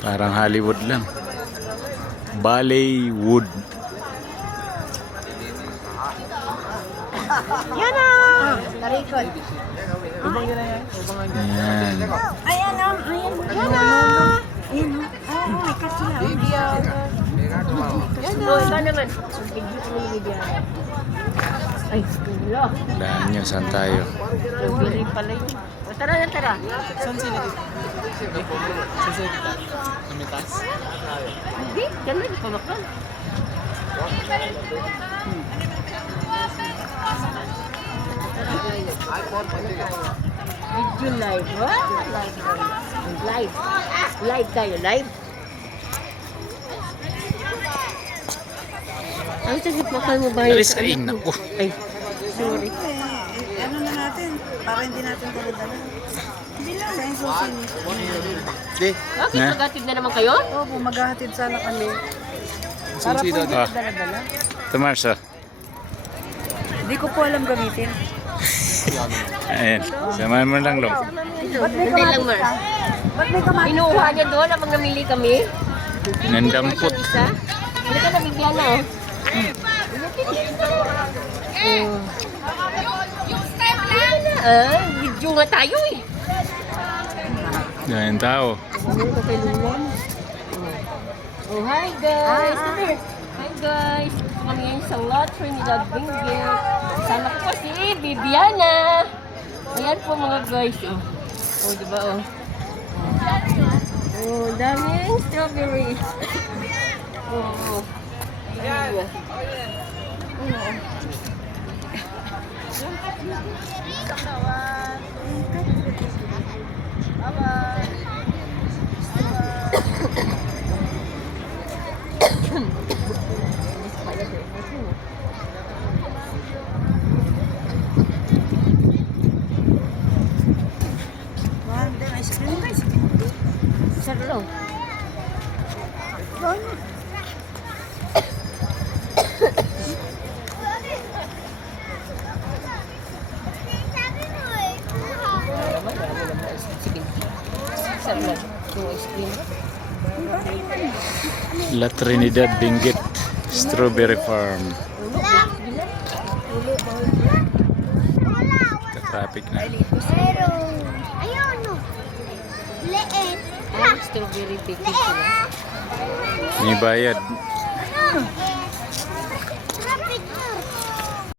Parang Hollywood lang. Bollywood. Yan na! Tarikod. Ayan. Ayan na! Ayan na! Yan na! Ayan na! Oh, may cut sila. Yan na! Oh, iba naman. Ay, kulo. Daan nyo, saan tayo? Strawberry pala yun. O, tara na, tara. Saan sila dito? Saan sila dito? Namitas? Hindi, ganun. Pamakal. Video live, ha? Live. Live tayo, live. Ang sakit makal mo ba Alis ka, naku. Ay, sorry. Ano na natin? Para hindi natin dala-dala. Hindi lang, sa insusin. Di. Okay, Na? magatid na naman kayo? Opo, maghahatid sana kami. Para Susi po daw. hindi Ah. na dala-dala. Ito, Marsa. Hindi ko po alam gamitin. Ayan. Samahan mo lang, Long. Ba't may Hindi lang, kamatis Mar. ka? Ba't may kamatis Kinuha niya doon habang namili kami. Nandampot. Isa. Hindi ka nabigyan na, oh. Video nga tayo eh. Ayan tao. Ano ka kay Lulan? Oh, hi guys! Hi guys! Kami ngayon sa La Trinidad Benguet. Sama ko po si Bibiana. Ayan po mga guys. Oh, oh diba oh. Oh, daming strawberry. Oh. Ayan. Mahal din, ice cream. Sarap. Sige. Sarap. Yung ice cream. La Trinidad Benguet Strawberry Farm. Ka-traffic na. Pero, ayun, no. Leet. Ah, strawberry baking sila. May bayad.